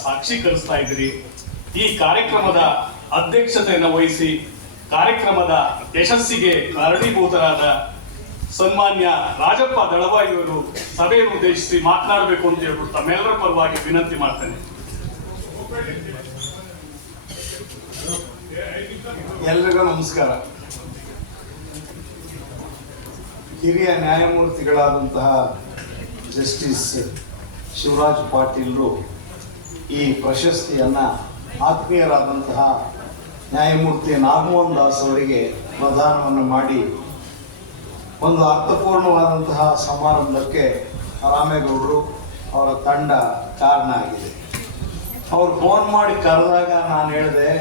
ಸಾಕ್ಷೀಕರಿಸ್ತಾ ಇದ್ದೀರಿ. ಈ ಕಾರ್ಯಕ್ರಮದ ಅಧ್ಯಕ್ಷತೆಯನ್ನು ವಹಿಸಿ ಕಾರ್ಯಕ್ರಮದ ಯಶಸ್ಸಿಗೆ ಕಾರಣೀಭೂತರಾದ ಸನ್ಮಾನ್ಯ ರಾಜಪ್ಪ ದಳವಾಯಿಯವರು ಸಭೆಯನ್ನು ಉದ್ದೇಶಿಸಿ ಮಾತನಾಡಬೇಕು ಅಂತ ಹೇಳ್ಬಿಟ್ಟು ತಮ್ಮೆಲ್ಲರ ಪರವಾಗಿ ವಿನಂತಿ ಮಾಡ್ತೇನೆ. ಎಲ್ರಿಗೂ ನಮಸ್ಕಾರ. ಹಿರಿಯ ನ್ಯಾಯಮೂರ್ತಿಗಳಾದಂತಹ ಜಸ್ಟಿಸ್ ಶಿವರಾಜ್ ಪಾಟೀಲ್ರು ಈ ಪ್ರಶಸ್ತಿಯನ್ನು ಆತ್ಮೀಯರಾದಂತಹ ನ್ಯಾಯಮೂರ್ತಿ ನಾಗಮೋಹನ್ ದಾಸ್ ಅವರಿಗೆ ಪ್ರದಾನವನ್ನು ಮಾಡಿ ಒಂದು ಅರ್ಥಪೂರ್ಣವಾದಂತಹ ಸಮಾರಂಭಕ್ಕೆ ರಾಮೇಗೌಡರು ಅವರ ತಂಡ ಕಾರಣ ಆಗಿದೆ. ಅವ್ರು ಫೋನ್ ಮಾಡಿ ಕರೆದಾಗ ನಾನು ಹೇಳಿದೆ,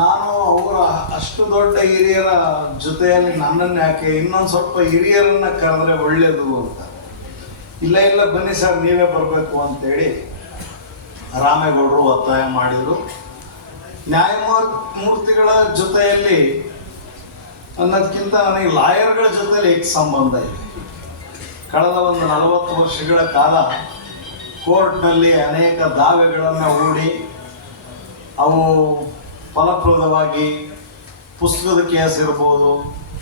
ನಾನು ಅವರ ಅಷ್ಟು ದೊಡ್ಡ ಹಿರಿಯರ ಜೊತೆಯಲ್ಲಿ ನನ್ನನ್ನು ಯಾಕೆ ಇನ್ನೊಂದು ಸ್ವಲ್ಪ ಹಿರಿಯರನ್ನು ಕರೆದ್ರೆ ಒಳ್ಳೆಯದು ಅಂತ. ಇಲ್ಲ ಬನ್ನಿ ಸರ್ ನೀವೇ ಬರಬೇಕು ಅಂತೇಳಿ ರಾಮೇಗೌಡರು ಒತ್ತಾಯ ಮಾಡಿದರು. ನ್ಯಾಯಮೂರ್ತಿಗಳ ಜೊತೆಯಲ್ಲಿ ಅನ್ನೋದಕ್ಕಿಂತ ನನಗೆ ಲಾಯರ್ಗಳ ಜೊತೆಯಲ್ಲಿ ಏಕ ಸಂಬಂಧ ಇದೆ. ಕಳೆದ ಒಂದು 40 ವರ್ಷಗಳ ಕಾಲ ಕೋರ್ಟ್ನಲ್ಲಿ ಅನೇಕ ದಾವೆಗಳನ್ನು ಹೂಡಿ ಅವು ಫಲಪ್ರದವಾಗಿ ಪುಸ್ತಕದ ಕೇಸ್ ಇರ್ಬೋದು,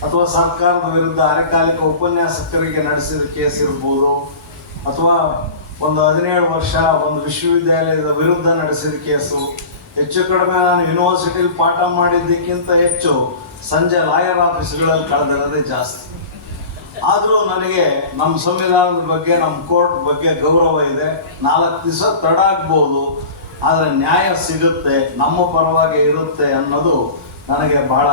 ಅಥವಾ ಸರ್ಕಾರದ ವಿರುದ್ಧ ಅರೆಕಾಲಿಕ ಉಪನ್ಯಾಸಕರಿಗೆ ನಡೆಸಿದ ಕೇಸ್ ಇರ್ಬೋದು, ಅಥವಾ ಒಂದು 17 ವರ್ಷ ಒಂದು ವಿಶ್ವವಿದ್ಯಾಲಯದ ವಿರುದ್ಧ ನಡೆಸಿದ ಕೇಸು, ಹೆಚ್ಚು ಕಡಿಮೆ ನಾನು ಯೂನಿವರ್ಸಿಟಿಲಿ ಪಾಠ ಮಾಡಿದ್ದಕ್ಕಿಂತ ಹೆಚ್ಚು ಸಂಜೆ ಲಾಯರ್ ಆಫೀಸ್ಗಳಲ್ಲಿ ಕಳೆದಿರೋದೇ ಜಾಸ್ತಿ. ಆದರೂ ನನಗೆ ನಮ್ಮ ಸಂವಿಧಾನದ ಬಗ್ಗೆ, ನಮ್ಮ ಕೋರ್ಟ್ ಬಗ್ಗೆ ಗೌರವ ಇದೆ. 4 ದಿವಸ ತಡ ಆಗ್ಬೋದು, ಆದರೆ ನ್ಯಾಯ ಸಿಗುತ್ತೆ, ನಮ್ಮ ಪರವಾಗಿ ಇರುತ್ತೆ ಅನ್ನೋದು ನನಗೆ ಬಹಳ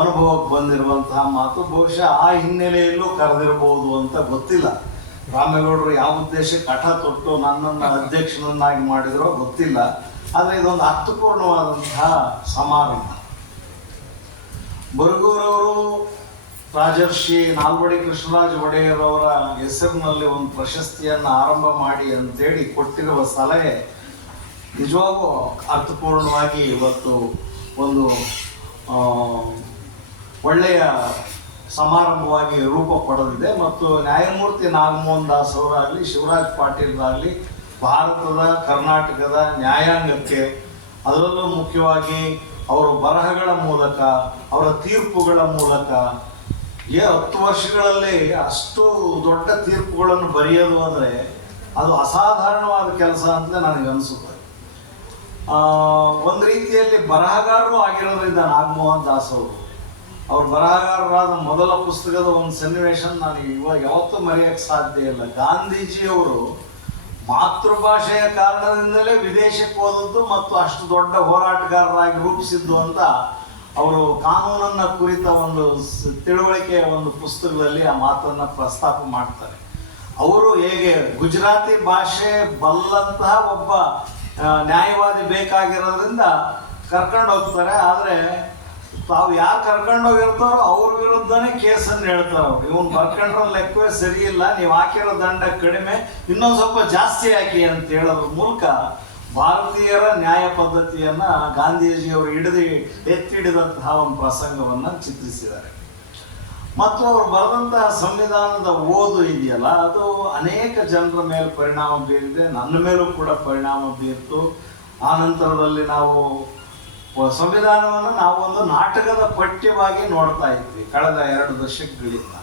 ಅನುಭವಕ್ಕೆ ಬಂದಿರುವಂತಹ ಮಾತು. ಬಹುಶಃ ಆ ಹಿನ್ನೆಲೆಯಲ್ಲೂ ಕರೆದಿರ್ಬೋದು ಅಂತ ಗೊತ್ತಿಲ್ಲ. ರಾಮೇಗೌಡರು ಯಾವ ಉದ್ದೇಶಕ್ಕೆ ಹಠ ತೊಟ್ಟು ನನ್ನನ್ನು ಅಧ್ಯಕ್ಷನನ್ನಾಗಿ ಮಾಡಿದರೋ ಗೊತ್ತಿಲ್ಲ. ಆದರೆ ಇದೊಂದು ಅರ್ಥಪೂರ್ಣವಾದಂತಹ ಸಮಾರಂಭ. ಬರಗೂರವರು ರಾಜರ್ಷಿ ನಾಲ್ವಡಿ ಕೃಷ್ಣರಾಜ ಒಡೆಯರ್ ಅವರ ಹೆಸರಿನಲ್ಲಿ ಒಂದು ಪ್ರಶಸ್ತಿಯನ್ನು ಆರಂಭ ಮಾಡಿ ಅಂತೇಳಿ ಕೊಟ್ಟಿರುವ ಸಲಹೆ ನಿಜವಾಗೂ ಅರ್ಥಪೂರ್ಣವಾಗಿ ಇವತ್ತು ಒಂದು ಒಳ್ಳೆಯ ಸಮಾರಂಭವಾಗಿ ರೂಪ ಪಡೆದಿದೆ. ಮತ್ತು ನ್ಯಾಯಮೂರ್ತಿ ನಾಗಮೋಹನ್ ದಾಸ್ ಅವರಾಗಲಿ, ಶಿವರಾಜ್ ಪಾಟೀಲ್ರಾಗಲಿ ಭಾರತದ ಕರ್ನಾಟಕದ ನ್ಯಾಯಾಂಗಕ್ಕೆ, ಅದರಲ್ಲೂ ಮುಖ್ಯವಾಗಿ ಅವರ ಬರಹಗಳ ಮೂಲಕ, ಅವರ ತೀರ್ಪುಗಳ ಮೂಲಕ 10 ವರ್ಷಗಳಲ್ಲಿ ಅಷ್ಟು ದೊಡ್ಡ ತೀರ್ಪುಗಳನ್ನು ಬರೆಯೋದು ಅಂದರೆ ಅದು ಅಸಾಧಾರಣವಾದ ಕೆಲಸ ಅಂತ ನನಗೆ ಅನಿಸುತ್ತೆ. ಒಂದು ರೀತಿಯಲ್ಲಿ ಬರಹಗಾರರು ಆಗಿರೋದ್ರಿಂದ ನಾಗಮೋಹನ್ ದಾಸ್ ಅವರು ಬರಹಗಾರರಾದ ಮೊದಲ ಪುಸ್ತಕದ ಒಂದು ಸನ್ನಿವೇಶ ನನಗೆ ಇವಾಗ ಯಾವತ್ತೂ ಮರೆಯೋಕ್ಕೆ ಸಾಧ್ಯ ಇಲ್ಲ. ಗಾಂಧೀಜಿಯವರು ಮಾತೃಭಾಷೆಯ ಕಾರಣದಿಂದಲೇ ವಿದೇಶಕ್ಕೆ ಹೋದದ್ದು ಮತ್ತು ಅಷ್ಟು ದೊಡ್ಡ ಹೋರಾಟಗಾರರಾಗಿ ರೂಪಿಸಿದ್ದು ಅಂತ ಅವರು ಕಾನೂನನ್ನು ಕುರಿತ ಒಂದು ತಿಳುವಳಿಕೆಯ ಒಂದು ಪುಸ್ತಕದಲ್ಲಿ ಆ ಮಾತನ್ನು ಪ್ರಸ್ತಾಪ ಮಾಡ್ತಾರೆ. ಅವರು ಹೇಗೆ ಗುಜರಾತಿ ಭಾಷೆ ಬಲ್ಲಂತಹ ಒಬ್ಬ ನ್ಯಾಯವಾದಿ ಬೇಕಾಗಿರೋದ್ರಿಂದ ಕರ್ಕೊಂಡು ಹೋಗ್ತಾರೆ. ಆದರೆ ತಾವು ಯಾರು ಕರ್ಕೊಂಡು ಹೋಗಿರ್ತಾರೋ ಅವ್ರ ವಿರುದ್ಧನೇ ಕೇಸನ್ನು ಹೇಳ್ತಾರೆ. ಇವನು ಬರ್ಕೊಂಡ್ರ ಲೆಕ್ಕವೇ ಸರಿ ಇಲ್ಲ, ನೀವು ಹಾಕಿರೋ ದಂಡ ಕಡಿಮೆ, ಇನ್ನೊಂದು ಸ್ವಲ್ಪ ಜಾಸ್ತಿ ಹಾಕಿ ಅಂತ ಹೇಳೋದ್ರ ಮೂಲಕ ಭಾರತೀಯರ ನ್ಯಾಯ ಪದ್ಧತಿಯನ್ನು ಗಾಂಧೀಜಿಯವರು ಎತ್ತಿಡಿದಂತಹ ಒಂದು ಪ್ರಸಂಗವನ್ನು ಚಿತ್ರಿಸಿದ್ದಾರೆ. ಮತ್ತು ಅವರು ಬರೆದಂತಹ ಸಂವಿಧಾನದ ಓದು ಇದೆಯಲ್ಲ, ಅದು ಅನೇಕ ಜನರ ಮೇಲೆ ಪರಿಣಾಮ ಬೀರಿದೆ. ನನ್ನ ಮೇಲೂ ಕೂಡ ಪರಿಣಾಮ ಬೀರಿತು. ಆ ನಂತರದಲ್ಲಿ ನಾವು ಸಂವಿಧಾನವನ್ನು ನಾವೊಂದು ನಾಟಕದ ಪಠ್ಯವಾಗಿ ನೋಡ್ತಾ ಇದ್ವಿ. ಕಳೆದ 2 ದಶಕಗಳಿಂದ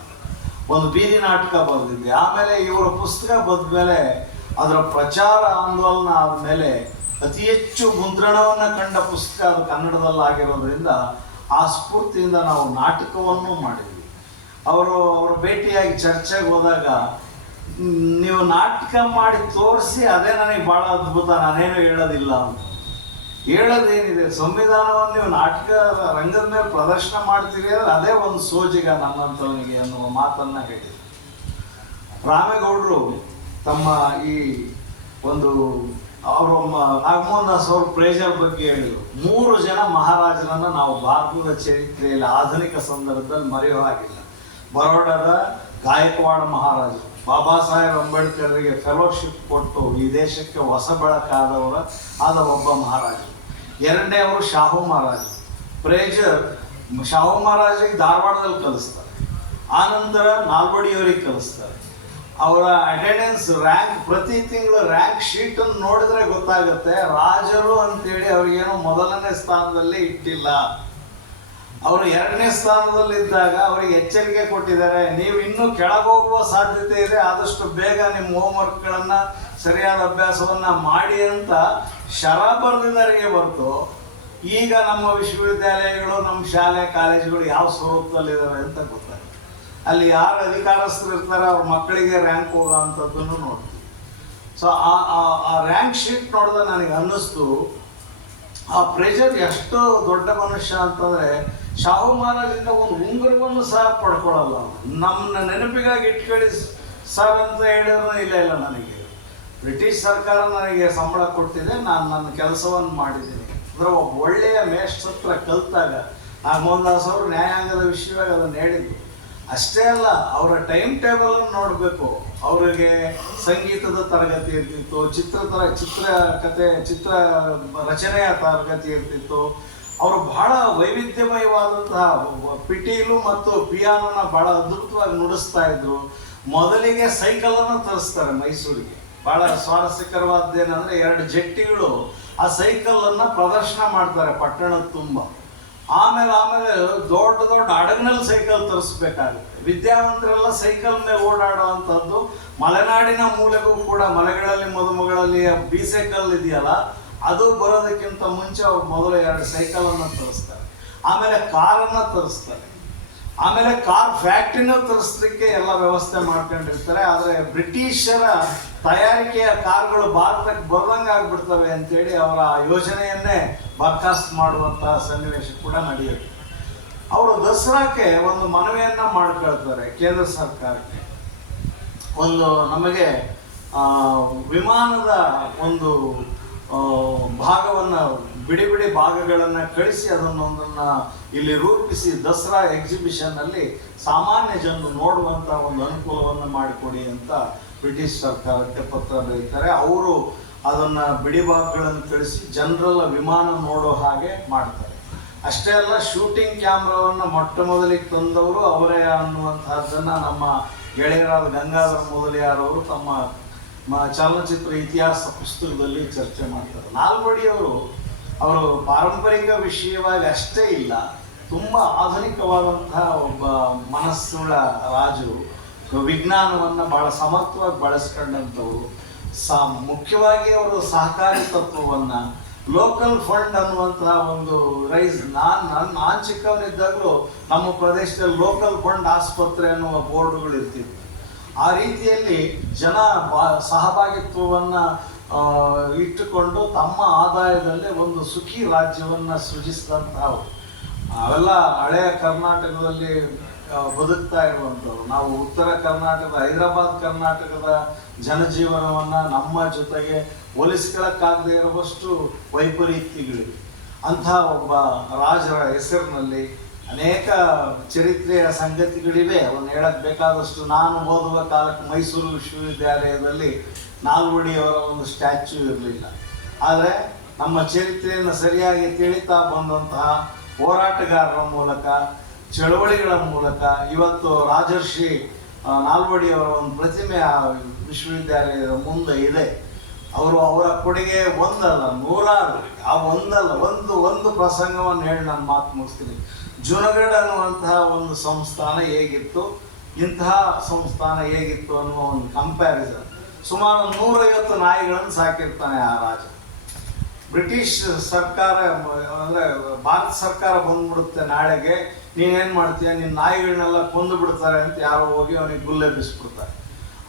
ಒಂದು ಬೀದಿ ನಾಟಕ ಬರೆದಿದ್ವಿ. ಆಮೇಲೆ ಇವರ ಪುಸ್ತಕ ಬಂದ್ಮೇಲೆ ಅದರ ಪ್ರಚಾರ ಆಂದೋಲನ ಆದಮೇಲೆ ಅತಿ ಹೆಚ್ಚು ಮುದ್ರಣವನ್ನು ಕಂಡ ಪುಸ್ತಕ ಅದು ಕನ್ನಡದಲ್ಲಾಗಿರೋದ್ರಿಂದ ಆ ಸ್ಫೂರ್ತಿಯಿಂದ ನಾವು ನಾಟಕವನ್ನು ಮಾಡಿದ್ವಿ. ಅವರ ಭೇಟಿಯಾಗಿ ಚರ್ಚೆಗೆ ಹೋದಾಗ, ನೀವು ನಾಟಕ ಮಾಡಿ ತೋರಿಸಿ ಅದೇ ನನಗೆ ಭಾಳ ಅದ್ಭುತ, ನಾನೇನು ಹೇಳೋದಿಲ್ಲ ಅಂತ. ಹೇಳೋದೇನಿದೆ, ಸಂವಿಧಾನವನ್ನು ನೀವು ನಾಟಕ ರಂಗದ ಮೇಲೆ ಪ್ರದರ್ಶನ ಮಾಡ್ತೀರಿ ಅಂದರೆ ಅದೇ ಒಂದು ಸೋಜಿಗ ನನ್ನಂಥವನಿಗೆ ಅನ್ನುವ ಮಾತನ್ನು ಹೇಳಿದರು. ರಾಮೇಗೌಡರು ತಮ್ಮ ಈ ಒಂದು ಅವರು ನಾಗಮೋಹನ್ ದಾಸ್ ಅವರು ಪ್ರೇಜರ್ ಬಗ್ಗೆ ಹೇಳಿದರು. 3 ಜನ ಮಹಾರಾಜರನ್ನು ನಾವು ಭಾರತದ ಚರಿತ್ರೆಯಲ್ಲಿ ಆಧುನಿಕ ಸಂದರ್ಭದಲ್ಲಿ ಮರೆಯೋ ಹಾಗಿಲ್ಲ. ಬರೋಡದ ಗಾಯಕ್ವಾಡ ಮಹಾರಾಜರು, ಬಾಬಾ ಸಾಹೇಬ್ ಅಂಬೇಡ್ಕರ್ಗೆ ಫೆಲೋಶಿಪ್ ಕೊಟ್ಟು ಈ ದೇಶಕ್ಕೆ ಹೊಸ ಬೆಳಕಾದ ಒಬ್ಬ ಮಹಾರಾಜರು. 2ನೇವರು ಶಾಹು ಮಹಾರಾಜರು. ಪ್ರೇಜರ್ ಶಾಹು ಮಹಾರಾಜಿಗೆ ಧಾರವಾಡದಲ್ಲಿ ಕಲಿಸ್ತಾರೆ, ಆನಂತರ ನಾಲ್ವಡಿಯವರಿಗೆ ಕಲಿಸ್ತಾರೆ. ಅವರ ಅಟೆಂಡೆನ್ಸ್ ರ್ಯಾಂಕ್ ಪ್ರತಿ ತಿಂಗಳು ರ್ಯಾಂಕ್ ಶೀಟ್ ಅನ್ನು ನೋಡಿದ್ರೆ ಗೊತ್ತಾಗುತ್ತೆ. ರಾಜರು ಅಂತೇಳಿ ಅವ್ರಿಗೇನೋ ಮೊದಲನೇ ಸ್ಥಾನದಲ್ಲಿ ಇಟ್ಟಿಲ್ಲ. ಅವರು 2ನೇ ಸ್ಥಾನದಲ್ಲಿದ್ದಾಗ ಅವರಿಗೆ ಎಚ್ಚರಿಕೆ ಕೊಟ್ಟಿದ್ದಾರೆ, ನೀವು ಇನ್ನೂ ಕೆಳಗೋಗುವ ಸಾಧ್ಯತೆ ಇದೆ, ಆದಷ್ಟು ಬೇಗ ನಿಮ್ಮ ಹೋಮ್ವರ್ಕ್ಗಳನ್ನು ಸರಿಯಾದ ಅಭ್ಯಾಸವನ್ನ ಮಾಡಿ ಅಂತ ಶರ ಬರೆದಿದ್ದರಿಗೆ ಹೊರತು ಈಗ ನಮ್ಮ ವಿಶ್ವವಿದ್ಯಾಲಯಗಳು, ನಮ್ಮ ಶಾಲೆ ಕಾಲೇಜುಗಳು ಯಾವ ಸ್ವರೂಪದಲ್ಲಿದ್ದಾವೆ ಅಂತ ಗೊತ್ತಾಗುತ್ತೆ. ಅಲ್ಲಿ ಯಾರು ಅಧಿಕಾರಸ್ಥರು ಇರ್ತಾರೆ ಅವ್ರ ಮಕ್ಕಳಿಗೆ ರ್ಯಾಂಕ್ ಹೋಗೋ ಅಂಥದ್ದನ್ನು ನೋಡ್ತೀವಿ. ಸೊ ಆ ರ್ಯಾಂಕ್ ಶೀಟ್ ನೋಡಿದ್ರೆ ನನಗೆ ಅನ್ನಿಸ್ತು, ಆ ಪ್ರೆಷರ್ ಎಷ್ಟು ದೊಡ್ಡ ಮನುಷ್ಯ ಅಂತಂದರೆ ಶಾಹು ಮಹಾರಾಜಿಂದ ಒಂದು ಉಂಗುರವನ್ನು ಸಹ ಪಡ್ಕೊಳ್ಳಲ್ಲ. ನಮ್ಮನ್ನ ನೆನಪಿಗಾಗಿ ಇಟ್ಕೊಳ್ಳಿ ಸರ್ ಅಂತ ಹೇಳಿದ್ರು ಇಲ್ಲ ನನಗೆ ಬ್ರಿಟಿಷ್ ಸರ್ಕಾರ ನನಗೆ ಸಂಬಳ ಕೊಟ್ಟಿದೆ, ನಾನು ನನ್ನ ಕೆಲಸವನ್ನು ಮಾಡಿದ್ದೀನಿ ಅಂದರೆ ಒಬ್ಬ ಒಳ್ಳೆಯ ಮೇಷ್ಟ್ರ ಕಲಿತಾಗ ನಾಗಮೋಹನ್ ದಾಸ್ ಅವರು ನ್ಯಾಯಾಂಗದ ವಿಷಯವಾಗಿ ಅದನ್ನು ಹೇಳಿದ್ರು. ಅಷ್ಟೇ ಅಲ್ಲ, ಅವರ ಟೈಮ್ ಟೇಬಲನ್ನು ನೋಡಬೇಕು. ಅವರಿಗೆ ಸಂಗೀತದ ತರಗತಿ ಇರ್ತಿತ್ತು, ಚಿತ್ರ ರಚನೆಯ ತರಗತಿ ಇರ್ತಿತ್ತು. ಅವರು ಬಹಳ ವೈವಿಧ್ಯಮಯವಾದಂತಹ ಪಿಟೀಲು ಮತ್ತು ಪಿಯಾನೋನ ಬಹಳ ಅದ್ಭುತವಾಗಿ ನುಡಿಸ್ತಾ ಇದ್ರು. ಮೊದಲಿಗೆ ಸೈಕಲನ್ನು ತರಿಸ್ತಾರೆ ಮೈಸೂರಿಗೆ. ಬಹಳ ಸ್ವಾರಸ್ಯಕರವಾದ್ದೇನೆಂದರೆ 2 ಜಟ್ಟಿಗಳು ಆ ಸೈಕಲನ್ನು ಪ್ರದರ್ಶನ ಮಾಡ್ತಾರೆ ಪಟ್ಟಣದ ತುಂಬ. ಆಮೇಲೆ ದೊಡ್ಡ ಹಡಗಿನಲ್ಲಿ ಸೈಕಲ್ ತರಿಸ್ಬೇಕಾಗುತ್ತೆ. ವಿದ್ಯಾವಂತರೆಲ್ಲ ಸೈಕಲ್ ಮೇಲೆ ಓಡಾಡುವಂಥದ್ದು ಮಲೆನಾಡಿನ ಮೂಲೆಗೂ ಕೂಡ, ಮಲೆಗಳಲ್ಲಿ ಮದುಮಗಳಲ್ಲಿ ಬೀಸೆಕಲ್ ಇದೆಯಲ್ಲ ಅದು ಬರೋದಕ್ಕಿಂತ ಮುಂಚೆ ಅವ್ರು ಮೊದಲು 2 ಸೈಕಲನ್ನು ತರಿಸ್ತಾರೆ. ಆಮೇಲೆ ಕಾರನ್ನು ತರಿಸ್ತಾರೆ. ಆಮೇಲೆ ಕಾರ್ ಫ್ಯಾಕ್ಟ್ರಿನೂ ತರಿಸ್ಲಿಕ್ಕೆ ಎಲ್ಲ ವ್ಯವಸ್ಥೆ ಮಾಡ್ಕೊಂಡಿರ್ತಾರೆ. ಆದರೆ ಬ್ರಿಟಿಷರ ತಯಾರಿಕೆಯ ಕಾರ್ಗಳು ಭಾರತಕ್ಕೆ ಬರ್ದಂಗೆ ಆಗ್ಬಿಡ್ತವೆ ಅಂತೇಳಿ ಅವರ ಯೋಜನೆಯನ್ನೇ ಬರ್ಖಾಸ್ತು ಮಾಡುವಂತಹ ಸನ್ನಿವೇಶ ಕೂಡ ನಡೆಯುತ್ತೆ. ಅವರು ದಸರಾಕ್ಕೆ ಒಂದು ಮನವಿಯನ್ನ ಮಾಡ್ಕೊಳ್ತಾರೆ ಕೇಂದ್ರ ಸರ್ಕಾರಕ್ಕೆ. ನಮಗೆ ವಿಮಾನದ ಒಂದು ಭಾಗವನ್ನು ಬಿಡಿ ಭಾಗಗಳನ್ನು ಕಳಿಸಿ ಅದನ್ನೊಂದನ್ನು ಇಲ್ಲಿ ರೂಪಿಸಿ ದಸರಾ ಎಕ್ಸಿಬಿಷನ್ನಲ್ಲಿ ಸಾಮಾನ್ಯ ಜನರು ನೋಡುವಂಥ ಒಂದು ಅನುಕೂಲವನ್ನು ಮಾಡಿಕೊಡಿ ಅಂತ ಬ್ರಿಟಿಷ್ ಸರ್ಕಾರಕ್ಕೆ ಪತ್ರ ಬರೀತಾರೆ. ಅವರು ಅದನ್ನು ಬಿಡಿ ಭಾಗಗಳನ್ನು ಕಳಿಸಿ ಜನರೆಲ್ಲ ವಿಮಾನ ನೋಡೋ ಹಾಗೆ ಮಾಡ್ತಾರೆ. ಅಷ್ಟೇ ಅಲ್ಲ, ಶೂಟಿಂಗ್ ಕ್ಯಾಮ್ರಾವನ್ನು ಮೊಟ್ಟ ಮೊದಲಿಗೆ ತಂದವರು ಅವರೇ ಅನ್ನುವಂತಹದ್ದನ್ನು ನಮ್ಮ ಗೆಳೆಯರಾದ ಗಂಗಾಧರ ಮೊದಲಿಯಾರವರು ತಮ್ಮ ಚಲನಚಿತ್ರ ಇತಿಹಾಸ ಪುಸ್ತಕದಲ್ಲಿ ಚರ್ಚೆ ಮಾಡ್ತಾರೆ. ನಾಲ್ವಡಿಯವರು ಪಾರಂಪರಿಕ ವಿಷಯವಾಗಿ ಅಷ್ಟೇ ಇಲ್ಲ, ತುಂಬ ಆಧುನಿಕವಾದಂತಹ ಒಬ್ಬ ಮನಸ್ಸುಳ್ಳ ರಾಜರು. ವಿಜ್ಞಾನವನ್ನು ಬಹಳ ಸಮರ್ಥವಾಗಿ ಬಳಸ್ಕೊಂಡಂಥವ್ರು. ಮುಖ್ಯವಾಗಿ ಅವರು ಸಹಕಾರಿ ತತ್ವವನ್ನು, ಲೋಕಲ್ ಫಂಡ್ ಅನ್ನುವಂತಹ ಒಂದು ನಾನು ಚಿಕ್ಕವನಿದ್ದಾಗಲೂ ನಮ್ಮ ಪ್ರದೇಶದಲ್ಲಿ ಲೋಕಲ್ ಫಂಡ್ ಆಸ್ಪತ್ರೆ ಅನ್ನುವ ಬೋರ್ಡ್ಗಳು ಇರ್ತಿದ್ವು. ಆ ರೀತಿಯಲ್ಲಿ ಜನ ಸಹಭಾಗಿತ್ವವನ್ನು ಇಟ್ಟುಕೊಂಡು ತಮ್ಮ ಆದಾಯದಲ್ಲಿ ಒಂದು ಸುಖಿ ರಾಜ್ಯವನ್ನು ಸೃಜಿಸಿದಂತಹ ಅವೆಲ್ಲ ಹಳೆಯ ಕರ್ನಾಟಕದಲ್ಲಿ ಬದುಕ್ತಾ ಇರುವಂಥವ್ರು. ನಾವು ಉತ್ತರ ಕರ್ನಾಟಕದ, ಹೈದರಾಬಾದ್ ಕರ್ನಾಟಕದ ಜನಜೀವನವನ್ನು ನಮ್ಮ ಜೊತೆಗೆ ಹೋಲಿಸ್ಕೊಳ್ಳೋಕ್ಕಾಗದೇ ಇರುವಷ್ಟು ವೈಪರೀತ್ಯಗಳಿವೆ. ಅಂಥ ಒಬ್ಬ ರಾಜರ ಹೆಸರಿನಲ್ಲಿ ಅನೇಕ ಚರಿತ್ರೆಯ ಸಂಗತಿಗಳಿವೆ. ಅವನ್ನ ಹೇಳಕ್ಕೆ ಬೇಕಾದಷ್ಟು. ನಾನು ಓದುವ ಕಾಲಕ್ಕೆ ಮೈಸೂರು ವಿಶ್ವವಿದ್ಯಾಲಯದಲ್ಲಿ ನಾಲ್ವಡಿಯವರ ಒಂದು ಸ್ಟ್ಯಾಚ್ಯೂ ಇರಲಿಲ್ಲ. ಆದರೆ ನಮ್ಮ ಚರಿತ್ರೆಯನ್ನು ಸರಿಯಾಗಿ ತಿಳಿತಾ ಬಂದಂತಹ ಹೋರಾಟಗಾರರ ಮೂಲಕ, ಚಳವಳಿಗಳ ಮೂಲಕ ಇವತ್ತು ರಾಜರ್ಷಿ ನಾಲ್ವಡಿಯವರ ಒಂದು ಪ್ರತಿಮೆ ಆ ವಿಶ್ವವಿದ್ಯಾಲಯದ ಮುಂದೆ ಇದೆ. ಅವರ ಕೊಡುಗೆ ಒಂದಲ್ಲ, ನೂರಾರು. ಆ ಒಂದು ಪ್ರಸಂಗವನ್ನು ಹೇಳಿ ನಾನು ಮಾತು ಮುಗಿಸ್ತೀನಿ. ಜುನಗಢ ಅನ್ನುವಂತಹ ಒಂದು ಸಂಸ್ಥಾನ ಹೇಗಿತ್ತು, ಇಂತಹ ಸಂಸ್ಥಾನ ಹೇಗಿತ್ತು ಅನ್ನುವ ಒಂದು ಕಂಪ್ಯಾರಿಸನ್. ಸುಮಾರು 150 ನಾಯಿಗಳನ್ನು ಸಾಕಿರ್ತಾನೆ ಆ ರಾಜ. ಬ್ರಿಟಿಷ್ ಸರ್ಕಾರ ಅಂದರೆ ಭಾರತ ಸರ್ಕಾರ ಬಂದ್ಬಿಡುತ್ತೆ ನಾಳೆಗೆ, ನೀನೇನು ಮಾಡ್ತೀಯ, ನಿನ್ನ ನಾಯಿಗಳನ್ನೆಲ್ಲ ಕೊಂದು ಬಿಡ್ತಾರೆ ಅಂತ ಯಾರೋ ಹೋಗಿ ಅವನಿಗೆ ಗುಲ್ಲೆಬ್ಬಿಸ್ಬಿಡ್ತಾರೆ.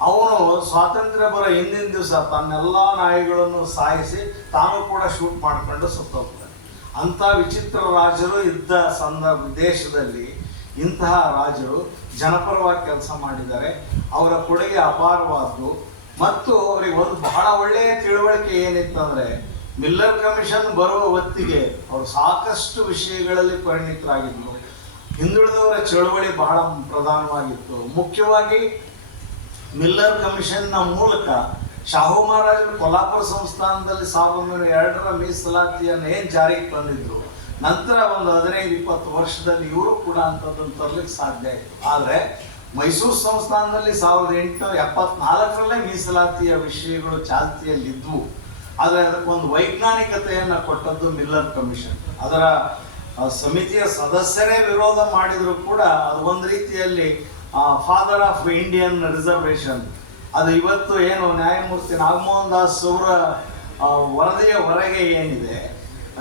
ಅವನು ಸ್ವಾತಂತ್ರ್ಯ ಬರೋ ಹಿಂದಿನ ದಿವಸ ತನ್ನೆಲ್ಲ ನಾಯಿಗಳನ್ನು ಸಾಯಿಸಿ ತಾನು ಕೂಡ ಶೂಟ್ ಮಾಡಿಕೊಂಡು ಸತ್ತೋಗ್ತಾನೆ. ಅಂಥ ವಿಚಿತ್ರ ರಾಜರು ಇದ್ದ ದೇಶದಲ್ಲಿ ಇಂತಹ ರಾಜರು ಜನಪರವಾಗಿ ಕೆಲಸ ಮಾಡಿದ್ದಾರೆ. ಅವರ ಕೊಡುಗೆ ಅಪಾರವಾದ್ದು. ಮತ್ತು ಅವರಿಗೆ ಒಂದು ಬಹಳ ಒಳ್ಳೆಯ ತಿಳುವಳಿಕೆ ಏನಿತ್ತಂದರೆ, ಮಿಲ್ಲರ್ ಕಮಿಷನ್ ಬರುವ ಹೊತ್ತಿಗೆ ಅವರು ಸಾಕಷ್ಟು ವಿಷಯಗಳಲ್ಲಿ ಪರಿಣಿತರಾಗಿದ್ದರು. ಹಿಂದುಳಿದವರ ಚಳುವಳಿ ಬಹಳ ಪ್ರಧಾನವಾಗಿತ್ತು. ಮುಖ್ಯವಾಗಿ ಮಿಲ್ಲರ್ ಕಮಿಷನ್ನ ಮೂಲಕ ಶಾಹು ಮಹಾರಾಜರು ಕೊಲ್ಹಾಪುರ ಸಂಸ್ಥಾನದಲ್ಲಿ 1902ರ ಮೀಸಲಾತಿಯನ್ನು ಏನು ಜಾರಿಗೆ ತಂದಿದ್ರು, ನಂತರ ಒಂದು 15-20 ವರ್ಷದಲ್ಲಿ ಇವರು ಕೂಡ ಅಂಥದ್ದನ್ನು ತರಲಿಕ್ಕೆ ಸಾಧ್ಯ ಆಯಿತು. ಆದರೆ ಮೈಸೂರು ಸಂಸ್ಥಾನದಲ್ಲಿ 1874 ಮೀಸಲಾತಿಯ ವಿಷಯಗಳು ಚಾಲ್ತಿಯಲ್ಲಿದ್ವು. ಆದರೆ ಅದಕ್ಕೊಂದು ವೈಜ್ಞಾನಿಕತೆಯನ್ನು ಕೊಟ್ಟದ್ದು ಮಿಲ್ಲರ್ ಕಮಿಷನ್. ಅದರ ಸಮಿತಿಯ ಸದಸ್ಯರೇ ವಿರೋಧ ಮಾಡಿದರೂ ಕೂಡ ಅದು ಒಂದು ರೀತಿಯಲ್ಲಿ ಫಾದರ್ ಆಫ್ ಇಂಡಿಯನ್ ರಿಸರ್ವೇಷನ್. ಅದು ಇವತ್ತು ಏನು ನ್ಯಾಯಮೂರ್ತಿ ನಾಗಮೋಹನ್ ದಾಸ್ ಅವರ ವರದಿಯ ಹೊರಗೆ ಏನಿದೆ,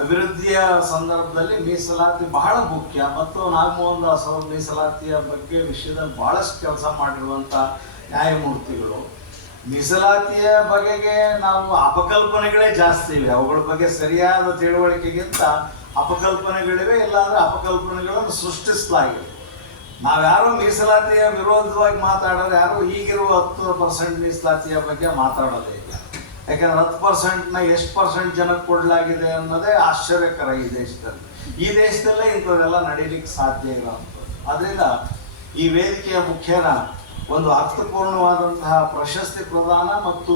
ಅಭಿವೃದ್ಧಿಯ ಸಂದರ್ಭದಲ್ಲಿ ಮೀಸಲಾತಿ ಬಹಳ ಮುಖ್ಯ ಮತ್ತು ನಾಗಮೋಹನ್ ದಾಸ್ ಅವರು ಮೀಸಲಾತಿಯ ಬಗ್ಗೆ ವಿಷಯದಲ್ಲಿ ಬಹಳಷ್ಟು ಕೆಲಸ ಮಾಡಿರುವಂಥ ನ್ಯಾಯಮೂರ್ತಿಗಳು. ಮೀಸಲಾತಿಯ ಬಗೆಗೆ ನಾವು ಅಪಕಲ್ಪನೆಗಳೇ ಜಾಸ್ತಿ ಇವೆ. ಅವುಗಳ ಬಗ್ಗೆ ಸರಿಯಾದ ತಿಳುವಳಿಕೆಗಿಂತ ಅಪಕಲ್ಪನೆಗಳಿವೆ, ಇಲ್ಲಾಂದ್ರೆ ಅಪಕಲ್ಪನೆಗಳನ್ನು ಸೃಷ್ಟಿಸಲಾಗಿದೆ. ನಾವ್ಯಾರು ಮೀಸಲಾತಿಯ ವಿರೋಧವಾಗಿ ಮಾತಾಡೋರು ಯಾರು ಈಗಿರುವ 10% ಮೀಸಲಾತಿಯ ಬಗ್ಗೆ ಮಾತಾಡೋದೇ ಇಲ್ಲ. ಯಾಕಂದ್ರೆ 10%ನ ಎಷ್ಟು ಪರ್ಸೆಂಟ್ ಜನಕ್ಕೆ ಕೊಡಲಾಗಿದೆ ಅನ್ನೋದೇ ಆಶ್ಚರ್ಯಕರ ಈ ದೇಶದಲ್ಲಿ. ಈ ದೇಶದಲ್ಲೇ ಇಂಥದ್ದೆಲ್ಲ ನಡೀಲಿಕ್ಕೆ ಸಾಧ್ಯ ಇಲ್ಲ. ಅದರಿಂದ ಈ ವೇದಿಕೆಯ ಮುಖ್ಯನ ಒಂದು ಅರ್ಥಪೂರ್ಣವಾದಂತಹ ಪ್ರಶಸ್ತಿ ಪ್ರದಾನ ಮತ್ತು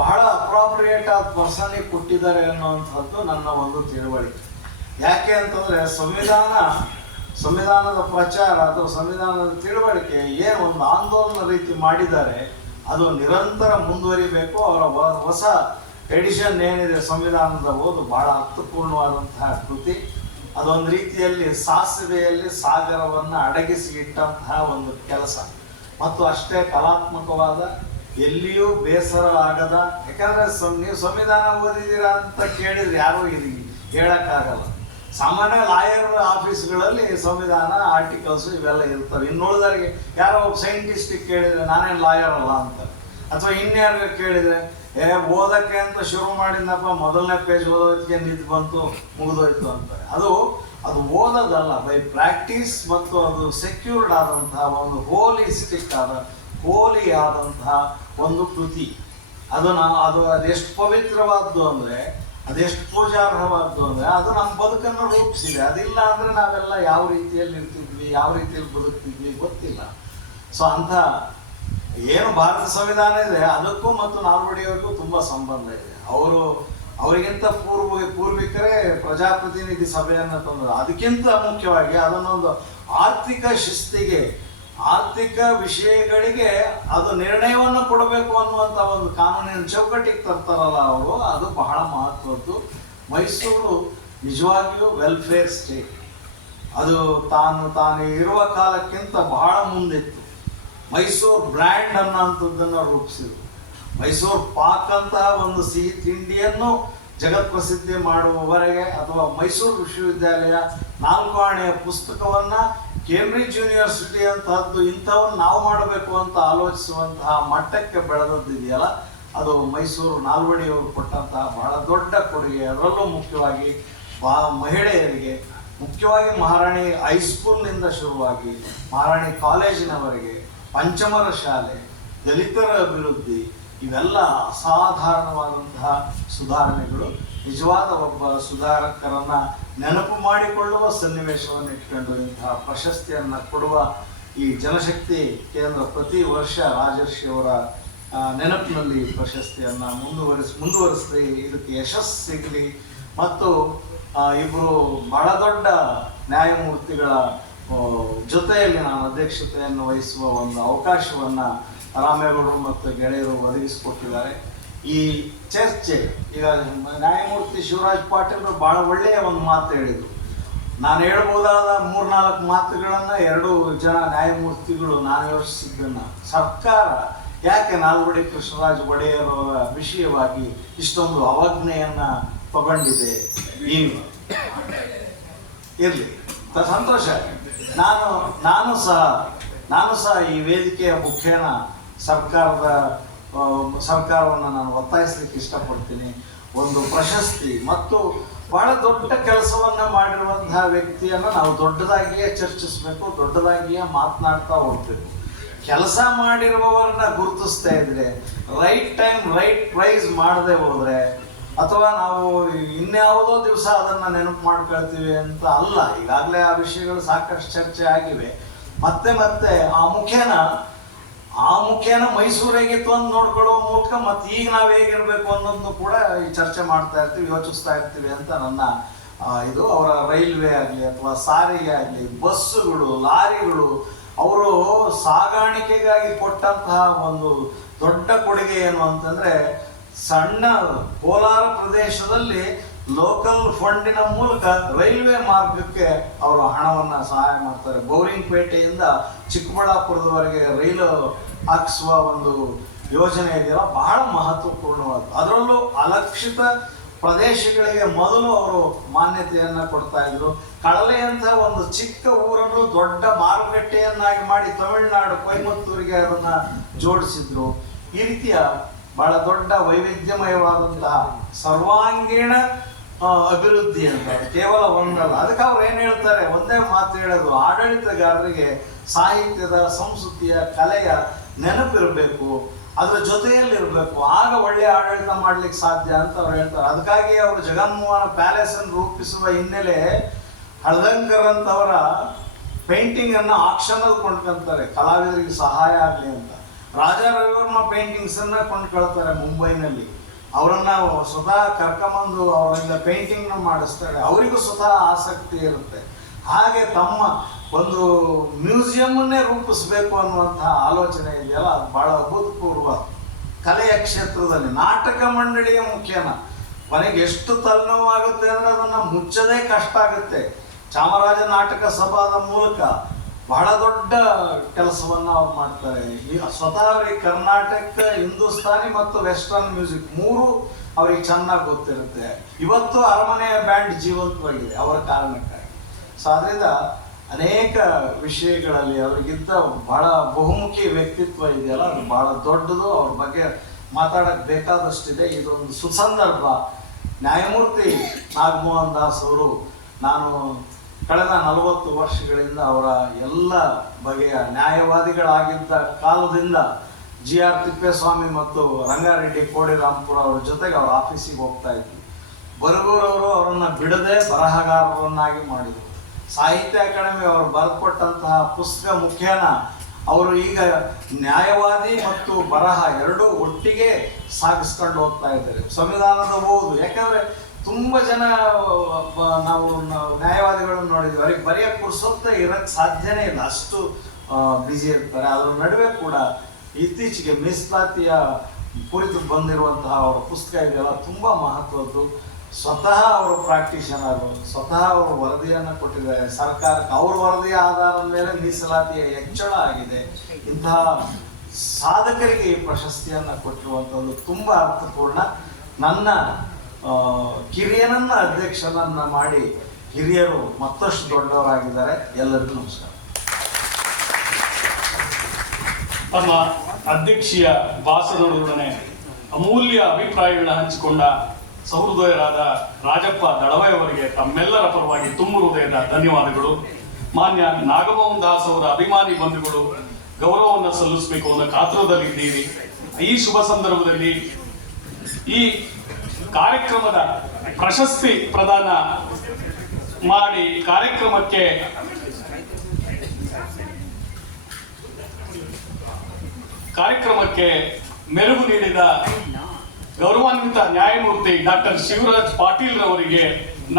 ಬಹಳ ಅಪ್ರಾಪ್ರಿಯೇಟ್ ಆದ ಪರ್ಸನಿಗೆ ಕೊಟ್ಟಿದ್ದಾರೆ ಅನ್ನುವಂಥದ್ದು ನನ್ನ ಒಂದು ತಿಳುವಳಿಕೆ. ಯಾಕೆ ಅಂತಂದರೆ ಸಂವಿಧಾನದ ಪ್ರಚಾರ ಅಥವಾ ಸಂವಿಧಾನದ ತಿಳುವಳಿಕೆ ಏನು ಒಂದು ಆಂದೋಲನ ರೀತಿ ಮಾಡಿದ್ದಾರೆ, ಅದು ನಿರಂತರ ಮುಂದುವರಿಬೇಕು. ಅವರ ಹೊಸ ಎಡಿಷನ್ ಏನಿದೆ ಸಂವಿಧಾನದ ಓದು ಬಹಳ ಅರ್ಥಪೂರ್ಣವಾದಂತಹ ಕೃತಿ. ಅದೊಂದು ರೀತಿಯಲ್ಲಿ ಸಾಸಿವೆಯಲ್ಲಿ ಸಾಗರವನ್ನು ಅಡಗಿಸಿ ಇಟ್ಟಂತಹ ಒಂದು ಕೆಲಸ ಮತ್ತು ಅಷ್ಟೇ ಕಲಾತ್ಮಕವಾದ, ಎಲ್ಲಿಯೂ ಬೇಸರ ಆಗದ. ಯಾಕಂದರೆ ನೀವು ಸಂವಿಧಾನ ಓದಿದ್ದೀರಾ ಅಂತ ಕೇಳಿದ್ರೆ ಯಾರೂ ಇದು ಹೇಳೋಕ್ಕಾಗಲ್ಲ. ಸಾಮಾನ್ಯ ಲಾಯರ್ ಆಫೀಸ್ಗಳಲ್ಲಿ ಸಂವಿಧಾನ ಆರ್ಟಿಕಲ್ಸು ಇವೆಲ್ಲ ಇರ್ತವೆ. ಇನ್ನುಳಿದವರಿಗೆ ಯಾರೋ ಒಬ್ಬ ಸೈಂಟಿಸ್ಟಿಗೆ ಕೇಳಿದರೆ ನಾನೇನು ಲಾಯರ್ ಅಲ್ಲ ಅಂತ, ಅಥವಾ ಇನ್ಯಾರಿಗೆ ಕೇಳಿದರೆ ಓದಕ್ಕೆ ಅಂತ ಶುರು ಮಾಡಿದ್ನಪ್ಪ, ಮೊದಲನೇ ಪೇಜ್ ಓದೋದಕ್ಕೆ ನಿಂತು ಬಂತು ಮುಗಿದೋಯ್ತು ಅಂತಾರೆ. ಅದು ಓದೋದಲ್ಲ, ಬೈ ಪ್ರಾಕ್ಟೀಸ್ ಮತ್ತು ಅದು ಸೆಕ್ಯೂರ್ಡ್ ಆದಂತಹ ಒಂದು ಹೋಲಿಸ್ಟಿಕ್ ಆದಂತಹ ಒಂದು ಕೃತಿ. ಅದು ಅದೆಷ್ಟು ಪವಿತ್ರವಾದ್ದು ಅಂದರೆ, ಅದೆಷ್ಟು ಪೂಜಾರ್ಹವಾದ್ದು ಅಂದರೆ ಅದು ನಮ್ಮ ಬದುಕನ್ನು ರೂಪಿಸಿದೆ. ಅದಿಲ್ಲ ಅಂದರೆ ನಾವೆಲ್ಲ ಯಾವ ರೀತಿಯಲ್ಲಿ ಇರ್ತಿದ್ವಿ, ಯಾವ ರೀತಿಯಲ್ಲಿ ಬದುಕ್ತಿದ್ವಿ ಗೊತ್ತಿಲ್ಲ. ಸೊ ಅಂಥ ಏನು ಭಾರತ ಸಂವಿಧಾನ ಇದೆ ಅದಕ್ಕೂ ಮತ್ತು ನಾಲ್ವಡಿಯವರಿಗೂ ತುಂಬ ಸಂಬಂಧ ಇದೆ. ಅವರಿಗಿಂತ ಪೂರ್ವಿಕರೇ ಪ್ರಜಾಪ್ರತಿನಿಧಿ ಸಭೆಯನ್ನು ತಂದರು. ಅದಕ್ಕಿಂತ ಮುಖ್ಯವಾಗಿ ಅದನ್ನೊಂದು ಆರ್ಥಿಕ ಶಿಸ್ತಿಗೆ, ಆರ್ಥಿಕ ವಿಷಯಗಳಿಗೆ ಅದು ನಿರ್ಣಯವನ್ನು ಕೊಡಬೇಕು ಅನ್ನುವಂಥ ಒಂದು ಕಾನೂನಿನ ಚೌಕಟ್ಟಿಗೆ ತರ್ತಾರಲ್ಲ ಅವರು, ಅದು ಬಹಳ ಮಹತ್ವದ್ದು. ಮೈಸೂರು ನಿಜವಾಗಿಯೂ ವೆಲ್ಫೇರ್ ಸ್ಟೇಟ್. ಅದು ತಾನು ಇರುವ ಕಾಲಕ್ಕಿಂತ ಬಹಳ ಮುಂದಿತ್ತು. ಮೈಸೂರು ಬ್ರ್ಯಾಂಡ್ ಅನ್ನೋಂಥದ್ದನ್ನು ರೂಪಿಸಿದ್ರು. ಮೈಸೂರು ಪಾಕ್ ಅಂತಹ ಒಂದು ಸಿಹಿ ತಿಂಡಿಯನ್ನು ಜಗತ್ ಪ್ರಸಿದ್ಧಿ ಮಾಡುವವರೆಗೆ, ಅಥವಾ ಮೈಸೂರು ವಿಶ್ವವಿದ್ಯಾಲಯ 4 ಆಣೆಯ ಪುಸ್ತಕವನ್ನು ಕೇಂಬ್ರಿಡ್ಜ್ ಯೂನಿವರ್ಸಿಟಿ ಅಂತಹದ್ದು ಇಂಥವನ್ನು ನಾವು ಮಾಡಬೇಕು ಅಂತ ಆಲೋಚಿಸುವಂತಹ ಮಟ್ಟಕ್ಕೆ ಬೆಳೆದದ್ದಿದೆಯಲ್ಲ, ಅದು ಮೈಸೂರು ನಾಲ್ವಡಿಯವರು ಕೊಟ್ಟಂತಹ ಬಹಳ ದೊಡ್ಡ ಕೊಡುಗೆ. ಅದರಲ್ಲೂ ಮುಖ್ಯವಾಗಿ ಮಹಿಳೆಯರಿಗೆ, ಮುಖ್ಯವಾಗಿ ಮಹಾರಾಣಿ ಹೈಸ್ಕೂಲ್ನಿಂದ ಶುರುವಾಗಿ ಮಹಾರಾಣಿ ಕಾಲೇಜಿನವರೆಗೆ, ಪಂಚಮರ ಶಾಲೆ, ದಲಿತರ ಅಭಿವೃದ್ಧಿ, ಇವೆಲ್ಲ ಅಸಾಧಾರಣವಾದಂತಹ ಸುಧಾರಣೆಗಳು. ನಿಜವಾದ ಒಬ್ಬ ಸುಧಾರಕರನ್ನು ನೆನಪು ಮಾಡಿಕೊಳ್ಳುವ ಸನ್ನಿವೇಶವನ್ನು ಇಟ್ಕೊಂಡು ಇಂತಹ ಪ್ರಶಸ್ತಿಯನ್ನು ಕೊಡುವ ಈ ಜನಶಕ್ತಿ ಕೇಂದ್ರ ಪ್ರತಿ ವರ್ಷ ರಾಜರ್ಷಿಯವರ ನೆನಪಿನಲ್ಲಿ ಪ್ರಶಸ್ತಿಯನ್ನು ಮುಂದುವರಿಸ್ಲಿ. ಇದಕ್ಕೆ ಯಶಸ್ಸು ಸಿಗಲಿ ಮತ್ತು ಇಬ್ಬರು ಬಹಳ ದೊಡ್ಡ ನ್ಯಾಯಮೂರ್ತಿಗಳ ಜೊತೆಯಲ್ಲಿ ನಾನು ಅಧ್ಯಕ್ಷತೆಯನ್ನು ವಹಿಸುವ ಒಂದು ಅವಕಾಶವನ್ನು ರಾಮೇಗೌಡರು ಮತ್ತು ಗೆಳೆಯರು ಒದಗಿಸಿಕೊಟ್ಟಿದ್ದಾರೆ. ಈ ಚರ್ಚೆ ಈಗ ನ್ಯಾಯಮೂರ್ತಿ ಶಿವರಾಜ್ ಪಾಟೀಲ್ರು ಭಾಳ ಒಳ್ಳೆಯ ಒಂದು ಮಾತು ಹೇಳಿದರು. ನಾನು ಹೇಳ್ಬೋದಾದ 3-4 ಮಾತುಗಳನ್ನು 2 ಜನ ನ್ಯಾಯಮೂರ್ತಿಗಳು ನಾನು ಯೋಚಿಸಿದ್ದನ್ನು, ಸರ್ಕಾರ ಯಾಕೆ ನಾಲ್ವಡಿ ಕೃಷ್ಣರಾಜ ಒಡೆಯರವರ ವಿಷಯವಾಗಿ ಇಷ್ಟೊಂದು ಅವಜ್ಞೆಯನ್ನು ತಗೊಂಡಿದೆ. ಇರಲಿ, ಸಂತೋಷ. ನಾನು ಸಹ ಈ ವೇದಿಕೆಯ ಮುಖೇನ ಸರ್ಕಾರವನ್ನು ನಾನು ಒತ್ತಾಯಿಸಲಿಕ್ಕೆ ಇಷ್ಟಪಡ್ತೀನಿ. ಒಂದು ಪ್ರಶಸ್ತಿ ಮತ್ತು ಬಹಳ ದೊಡ್ಡ ಕೆಲಸವನ್ನು ಮಾಡಿರುವಂತಹ ವ್ಯಕ್ತಿಯನ್ನು ನಾವು ದೊಡ್ಡದಾಗಿಯೇ ಚರ್ಚಿಸಬೇಕು, ದೊಡ್ಡದಾಗಿಯೇ ಮಾತನಾಡ್ತಾ ಹೋಗ್ಬೇಕು. ಕೆಲಸ ಮಾಡಿರುವವರನ್ನ ಗುರುತಿಸ್ತಾ ಇದ್ರೆ, ರೈಟ್ ಟೈಮ್ ರೈಟ್ ಪ್ರೈಸ್ ಮಾಡದೆ ಹೋದರೆ, ಅಥವಾ ನಾವು ಇನ್ಯಾವುದೋ ದಿವಸ ಅದನ್ನು ನೆನಪು ಮಾಡ್ಕೊಳ್ತೀವಿ ಅಂತ ಅಲ್ಲ. ಈಗಾಗಲೇ ಆ ವಿಷಯಗಳು ಸಾಕಷ್ಟು ಚರ್ಚೆ ಆಗಿವೆ. ಮತ್ತೆ ಆ ಮುಖೇನ ಮೈಸೂರಿಗಿತ್ತು ಅಂತ ನೋಡ್ಕೊಳ್ಳೋ ಮೂಲಕ ಮತ್ತು ಈಗ ನಾವು ಹೇಗಿರಬೇಕು ಅನ್ನೋದನ್ನು ಕೂಡ ಚರ್ಚೆ ಮಾಡ್ತಾ ಇರ್ತೀವಿ, ಯೋಚಿಸ್ತಾ ಇರ್ತೀವಿ ಅಂತ ನನ್ನ ಇದು. ಅವರ ರೈಲ್ವೆ ಆಗಲಿ ಅಥವಾ ಸಾರಿಗೆ ಆಗಲಿ, ಬಸ್ಸುಗಳು, ಲಾರಿಗಳು, ಅವರು ಸಾಗಾಣಿಕೆಗಾಗಿ ಕೊಟ್ಟಂತಹ ಒಂದು ದೊಡ್ಡ ಕೊಡುಗೆ ಏನು ಅಂತಂದ್ರೆ, ಸಣ್ಣ ಕೋಲಾರ ಪ್ರದೇಶದಲ್ಲಿ ಲೋಕಲ್ ಫಂಡಿನ ಮೂಲಕ ರೈಲ್ವೆ ಮಾರ್ಗಕ್ಕೆ ಅವರು ಹಣವನ್ನು ಸಹಾಯ ಮಾಡ್ತಾರೆ. ಬೋರಿಂಗ್ಪೇಟೆಯಿಂದ ಚಿಕ್ಕಬಳ್ಳಾಪುರದವರೆಗೆ ರೈಲು ಹಾಕಿಸುವ ಒಂದು ಯೋಜನೆ ಇದೆಯಲ್ಲ, ಬಹಳ ಮಹತ್ವಪೂರ್ಣವಾದ. ಅದರಲ್ಲೂ ಅಲಕ್ಷಿತ ಪ್ರದೇಶಗಳಿಗೆ ಮೊದಲು ಅವರು ಮಾನ್ಯತೆಯನ್ನು ಕೊಡ್ತಾ ಇದ್ರು. ಕಳಲೆ ಅಂತ ಒಂದು ಚಿಕ್ಕ ಊರನ್ನು ದೊಡ್ಡ ಮಾರುಕಟ್ಟೆಯನ್ನಾಗಿ ಮಾಡಿ ತಮಿಳುನಾಡು ಕೊಯಮತ್ತೂರಿಗೆ ಅದನ್ನ ಜೋಡಿಸಿದ್ರು. ಈ ರೀತಿಯ ಬಹಳ ದೊಡ್ಡ ವೈವಿಧ್ಯಮಯವಾದಂತಹ ಸರ್ವಾಂಗೀಣ ಅಭಿವೃದ್ಧಿ ಅಂತ ಕೇವಲ ಒಂದಲ್ಲ. ಅದಕ್ಕೆ ಅವ್ರು ಏನ್ ಹೇಳ್ತಾರೆ, ಒಂದೇ ಮಾತು ಹೇಳೋದು, ಆಡಳಿತಗಾರರಿಗೆ ಸಾಹಿತ್ಯದ, ಸಂಸ್ಕೃತಿಯ, ಕಲೆಯ ನೆನಪಿರಬೇಕು, ಅದ್ರ ಜೊತೆಯಲ್ಲಿರ್ಬೇಕು, ಆಗ ಒಳ್ಳೆಯ ಆಡಳಿತ ಮಾಡ್ಲಿಕ್ಕೆ ಸಾಧ್ಯ ಅಂತ ಅವ್ರು ಹೇಳ್ತಾರೆ. ಅದಕ್ಕಾಗಿ ಅವರು ಜಗನ್ಮೋಹನ ಪ್ಯಾಲೇಸ್ ಅನ್ನು ರೂಪಿಸುವ ಹಿನ್ನೆಲೆ ಹಳದಂಕರ್ ಅಂತವರ ಪೇಂಟಿಂಗ್ ಅನ್ನ ಆಕ್ಷನ್ ಅಲ್ಲಿ ಕೊಂಡ್ಕೊಂತಾರೆ, ಕಲಾವಿದರಿಗೆ ಸಹಾಯ ಆಗ್ಲಿ ಅಂತ. ರಾಜಾ ರವಿವರ್ಮ ಪೇಂಟಿಂಗ್ಸ್ ಅನ್ನ ಕೊಂಡ್ಕೊಳ್ತಾರೆ ಮುಂಬೈನಲ್ಲಿ. ಅವರನ್ನ ಸ್ವತಃ ಕರ್ಕೊಂಬಂದು ಅವರಿಂದ ಪೇಂಟಿಂಗ್ ನ ಮಾಡಿಸ್ತಾರೆ. ಅವರಿಗೂ ಸ್ವತಃ ಆಸಕ್ತಿ ಇರುತ್ತೆ. ಹಾಗೆ ತಮ್ಮ ಒಂದು ಮ್ಯೂಸಿಯಂನ್ನೇ ರೂಪಿಸ್ಬೇಕು ಅನ್ನುವಂತಹ ಆಲೋಚನೆ ಇದೆಯಲ್ಲ, ಅದು ಬಹಳ ಅಭೂತಪೂರ್ವ. ಕಲೆಯ ಕ್ಷೇತ್ರದಲ್ಲಿ ನಾಟಕ ಮಂಡಳಿಯ ಮುಖ್ಯನ ಕೊನೆಗೆ ಎಷ್ಟು ತಲೆನೋವಾಗುತ್ತೆ ಅಂದ್ರೆ ಅದನ್ನ ಮುಚ್ಚದೇ ಕಷ್ಟ ಆಗುತ್ತೆ. ಚಾಮರಾಜ ನಾಟಕ ಸಭಾದ ಮೂಲಕ ಬಹಳ ದೊಡ್ಡ ಕೆಲಸವನ್ನ ಅವ್ರು ಮಾಡ್ತಾರೆ. ಈ ಸ್ವತಃ ಅವರಿಗೆ ಕರ್ನಾಟಕ, ಹಿಂದೂಸ್ತಾನಿ ಮತ್ತು ವೆಸ್ಟರ್ನ್ ಮ್ಯೂಸಿಕ್ ಮೂರು ಅವ್ರಿಗೆ ಚೆನ್ನಾಗಿ ಗೊತ್ತಿರುತ್ತೆ. ಇವತ್ತು ಅರಮನೆಯ ಬ್ಯಾಂಡ್ ಜೀವಂತವಾಗಿದೆ ಅವರ ಕಾರಣಕ್ಕಾಗಿ. ಸೊ ಅದರಿಂದ ಅನೇಕ ವಿಷಯಗಳಲ್ಲಿ ಅವರಿಗಿದ್ದ ಬಹಳ ಬಹುಮುಖಿ ವ್ಯಕ್ತಿತ್ವ ಇದೆಯಲ್ಲ, ಅದು ಬಹಳ ದೊಡ್ಡದು. ಅವ್ರ ಬಗ್ಗೆ ಮಾತಾಡಕ್ ಬೇಕಾದಷ್ಟಿದೆ. ಇದೊಂದು ಸುಸಂದರ್ಭ. ನ್ಯಾಯಮೂರ್ತಿ ನಾಗಮೋಹನ್ ದಾಸ್ ಅವರು, ನಾನು ಕಳೆದ 40 ವರ್ಷಗಳಿಂದ ಅವರ ಎಲ್ಲ ಬಗೆಯ ನ್ಯಾಯವಾದಿಗಳಾಗಿದ್ದ ಕಾಲದಿಂದ GR ತಿಪ್ಪೇಸ್ವಾಮಿ ಮತ್ತು ರಂಗಾರೆಡ್ಡಿ ಕೋಡಿರಾಂಪುರ ಅವರ ಜೊತೆಗೆ ಅವರ ಆಫೀಸಿಗೆ ಹೋಗ್ತಾ ಇದ್ವಿ. ಬರಗೂರವರು ಅವರನ್ನು ಬಿಡದೆ ಬರಹಗಾರರನ್ನಾಗಿ ಮಾಡಿದರು. ಸಾಹಿತ್ಯ ಅಕಾಡೆಮಿ ಅವರು ಬರೆದುಕೊಟ್ಟಂತಹ ಪುಸ್ತಕ ಮುಖೇನ ಅವರು ಈಗ ನ್ಯಾಯವಾದಿ ಮತ್ತು ಬರಹ ಎರಡೂ ಒಟ್ಟಿಗೆ ಸಾಗಿಸ್ಕೊಂಡು ಹೋಗ್ತಾ ಇದ್ದಾರೆ. ಸಂವಿಧಾನದ ಓದು, ಯಾಕಂದ್ರೆ ತುಂಬ ಜನ ನಾವು ನ್ಯಾಯವಾದಿಗಳನ್ನು ನೋಡಿದ್ವಿ, ಅವ್ರಿಗೆ ಬರೆಯಕ್ಕೆ ಪುರ್ಸೊತ್ತೆ ಇರಕ್ಕೆ ಸಾಧ್ಯನೇ ಇಲ್ಲ, ಅಷ್ಟು ಬ್ಯುಸಿ ಇರ್ತಾರೆ. ಅದರ ನಡುವೆ ಕೂಡ ಇತ್ತೀಚೆಗೆ ಮೀಸಲಾತಿಯ ಕುರಿತು ಬಂದಿರುವಂತಹ ಅವರ ಪುಸ್ತಕ ಇದೆಯಲ್ಲ, ತುಂಬ ಮಹತ್ವದ್ದು. ಸ್ವತಃ ಅವರು ಪ್ರಾಕ್ಟೀಷನರು, ಸ್ವತಃ ಅವರು ವರದಿಯನ್ನು ಕೊಟ್ಟಿದ್ದಾರೆ ಸರ್ಕಾರಕ್ಕೆ. ಅವ್ರ ವರದಿಯ ಆಧಾರದ ಮೇಲೆ ಮೀಸಲಾತಿಯ ಹೆಚ್ಚಳ ಆಗಿದೆ. ಇಂತಹ ಸಾಧಕರಿಗೆ ಈ ಪ್ರಶಸ್ತಿಯನ್ನು ಕೊಟ್ಟಿರುವಂಥದ್ದು ತುಂಬ ಅರ್ಥಪೂರ್ಣ. ನನ್ನ ಕಿರಿಯನನ್ನ ಅಧ್ಯಕ್ಷನನ್ನ ಮಾಡಿ ಹಿರಿಯರು ಮತ್ತಷ್ಟು ದೊಡ್ಡವರಾಗಿದ್ದಾರೆ. ಎಲ್ಲರಿಗೂ ನಮಸ್ಕಾರ. ತಮ್ಮ ಅಧ್ಯಕ್ಷೀಯ ಭಾಷಣದೊಡನೆ ಅಮೂಲ್ಯ ಅಭಿಪ್ರಾಯಗಳನ್ನ ಹಂಚಿಕೊಂಡ ಸಹೃದಯರಾದ ರಾಜಪ್ಪ ದಳವಾಯಿ ಅವರಿಗೆ ತಮ್ಮೆಲ್ಲರ ಪರವಾಗಿ ತುಂಬ ಹೃದಯದ ಧನ್ಯವಾದಗಳು. ಮಾನ್ಯ ನಾಗಮೋಹನ್ ದಾಸ್ ಅವರ ಅಭಿಮಾನಿ ಬಂಧುಗಳು ಗೌರವವನ್ನು ಸಲ್ಲಿಸಬೇಕು ಅನ್ನೋ ಕಾತುರದಲ್ಲಿದ್ದೀರಿ. ಈ ಶುಭ ಸಂದರ್ಭದಲ್ಲಿ ಈ ಕಾರ್ಯಕ್ರಮದ ಪ್ರಶಸ್ತಿ ಪ್ರದಾನ ಮಾಡಿ ಕಾರ್ಯಕ್ರಮಕ್ಕೆ ಮೆರುಗು ನೀಡಿದ ಗೌರವಾನ್ವಿತ ನ್ಯಾಯಮೂರ್ತಿ ಡಾಕ್ಟರ್ ಶಿವರಾಜ್ ಪಾಟೀಲ್ ರವರಿಗೆ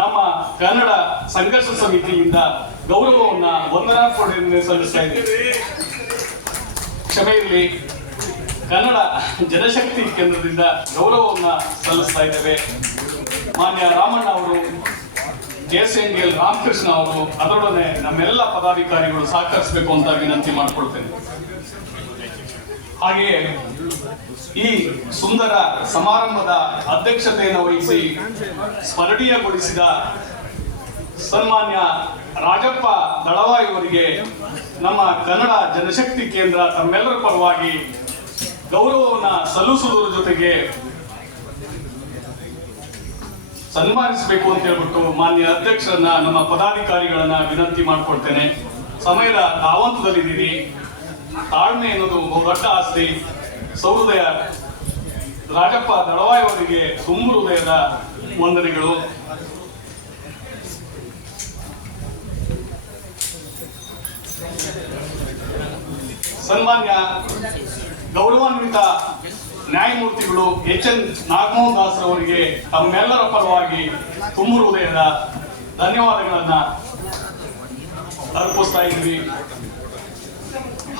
ನಮ್ಮ ಕನ್ನಡ ಸಂಘರ್ಷ ಸಮಿತಿಯಿಂದ ಗೌರವವನ್ನ ವಂದನಾರ್ಪಣೆಯನ್ನು ಸಲ್ಲಿಸ್ತಾ ಇದ್ದೇವೆ. ಕ್ಷಮೆ ಇರಲಿ. ಕನ್ನಡ ಜನಶಕ್ತಿ ಕೇಂದ್ರದಿಂದ ಗೌರವವನ್ನ ಸಲ್ಲಿಸ್ತಾ ಇದ್ದೇವೆ. ಮಾನ್ಯ ರಾಮಣ್ಣ ಅವರು, JSNDL ರಾಮಕೃಷ್ಣ ಅವರು, ಅದರೊಡನೆ ನಮ್ಮೆಲ್ಲ ಪದಾಧಿಕಾರಿಗಳು ಸಹಕರಿಸಬೇಕು ಅಂತ ವಿನಂತಿ ಮಾಡಿಕೊಳ್ತೇನೆ. ಹಾಗೆಯೇ ಈ ಸುಂದರ ಸಮಾರಂಭದ ಅಧ್ಯಕ್ಷತೆಯನ್ನು ವಹಿಸಿ ಸ್ಮರಣೀಯಗೊಳಿಸಿದ ಸನ್ಮಾನ್ಯ ರಾಜಪ್ಪ ದಳವಾಯಿ ಅವರಿಗೆ ನಮ್ಮ ಕನ್ನಡ ಜನಶಕ್ತಿ ಕೇಂದ್ರ ತಮ್ಮೆಲ್ಲರ ಪರವಾಗಿ ಗೌರವವನ್ನು ಸಲ್ಲಿಸುವುದರ ಜೊತೆಗೆ ಸನ್ಮಾನಿಸಬೇಕು ಅಂತ ಹೇಳ್ಬಿಟ್ಟು ಮಾನ್ಯ ಅಧ್ಯಕ್ಷರನ್ನ, ನಮ್ಮ ಪದಾಧಿಕಾರಿಗಳನ್ನ ವಿನಂತಿ ಮಾಡ್ಕೊಳ್ತೇನೆ. ಸಮಯದ ಧಾವಂತದಲ್ಲಿದ್ದೀರಿ. ತಾಳ್ಮೆ ಎನ್ನುವುದು ದೊಡ್ಡ ಆಸ್ತಿ. ಸಹೃದಯ ರಾಜಪ್ಪ ದಳವಾಯಿ ಅವರಿಗೆ ತುಂಬ ಹೃದಯದ ವಂದನೆಗಳು. ಸನ್ಮಾನ್ಯ ಗೌರವಾನ್ವಿತ ನ್ಯಾಯಮೂರ್ತಿಗಳು HN ನಾಗಮೋಹನ್ ದಾಸ್ ಅವರಿಗೆ ತಮ್ಮೆಲ್ಲರ ಪರವಾಗಿ ತುಂಬ ಹೃದಯದ ಧನ್ಯವಾದಗಳನ್ನ ಅರ್ಪಿಸ್ತಾ ಇದ್ವಿ.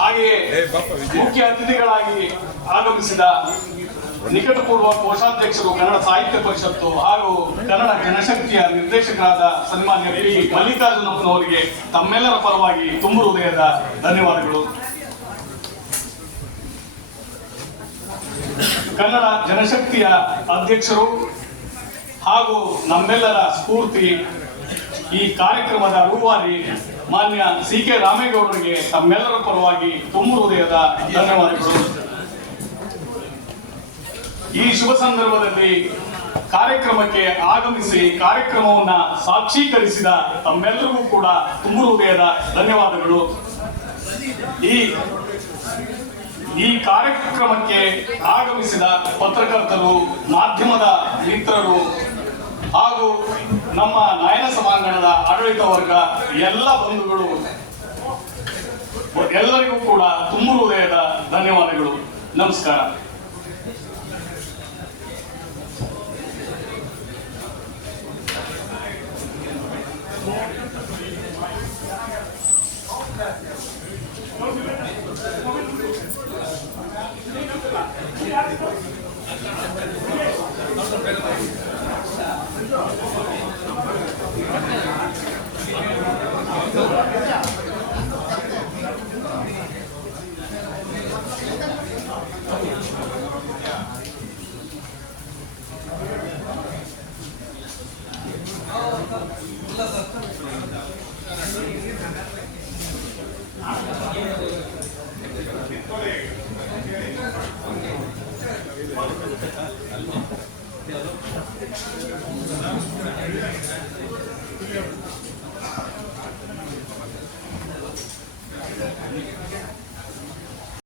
ಹಾಗೆಯೇ ಮುಖ್ಯ ಅತಿಥಿಗಳಾಗಿ ಆಗಮಿಸಿದ ನಿಕಟಪೂರ್ವ ಕೋಶಾಧ್ಯಕ್ಷರು ಕನ್ನಡ ಸಾಹಿತ್ಯ ಪರಿಷತ್ತು ಹಾಗೂ ಕನ್ನಡ ಜನಶಕ್ತಿಯ ನಿರ್ದೇಶಕರಾದ ಸನ್ಮಾನ್ಯ ಪಿ ಮಲ್ಲಿಕಾರ್ಜುನಪ್ಪನವರಿಗೆ ತಮ್ಮೆಲ್ಲರ ಪರವಾಗಿ ತುಂಬ ಹೃದಯದ ಧನ್ಯವಾದಗಳು. ಕನ್ನಡ ಜನಶಕ್ತಿಯ ಅಧ್ಯಕ್ಷರು ಹಾಗೂ ನಮ್ಮೆಲ್ಲರ ಸ್ಫೂರ್ತಿ, ಈ ಕಾರ್ಯಕ್ರಮದ ರೂವಾರಿ ಮಾನ್ಯ ಸಿ.ಕೆ. ರಾಮೇಗೌಡರಿಗೆ ತಮ್ಮೆಲ್ಲರ ಪರವಾಗಿ ತುಂಬ ಹೃದಯದ ಧನ್ಯವಾದಗಳು. ಈ ಶುಭ ಸಂದರ್ಭದಲ್ಲಿ ಕಾರ್ಯಕ್ರಮಕ್ಕೆ ಆಗಮಿಸಿ ಕಾರ್ಯಕ್ರಮವನ್ನ ಸಾಕ್ಷೀಕರಿಸಿದ ತಮ್ಮೆಲ್ಲರಿಗೂ ಕೂಡ ತುಂಬ ಹೃದಯದ ಧನ್ಯವಾದಗಳು. ಈ ಕಾರ್ಯಕ್ರಮಕ್ಕೆ ಆಗಮಿಸಿದ ಪತ್ರಕರ್ತರು, ಮಾಧ್ಯಮದ ಮಿತ್ರರು ಹಾಗೂ ನಮ್ಮ ನಯನ ಸಭಾಂಗಣದ ಆಡಳಿತ ವರ್ಗ, ಎಲ್ಲ ಬಂಧುಗಳು ಎಲ್ಲರಿಗೂ ಕೂಡ ತುಂಬ ಹೃದಯದ ಧನ್ಯವಾದಗಳು. ನಮಸ್ಕಾರ.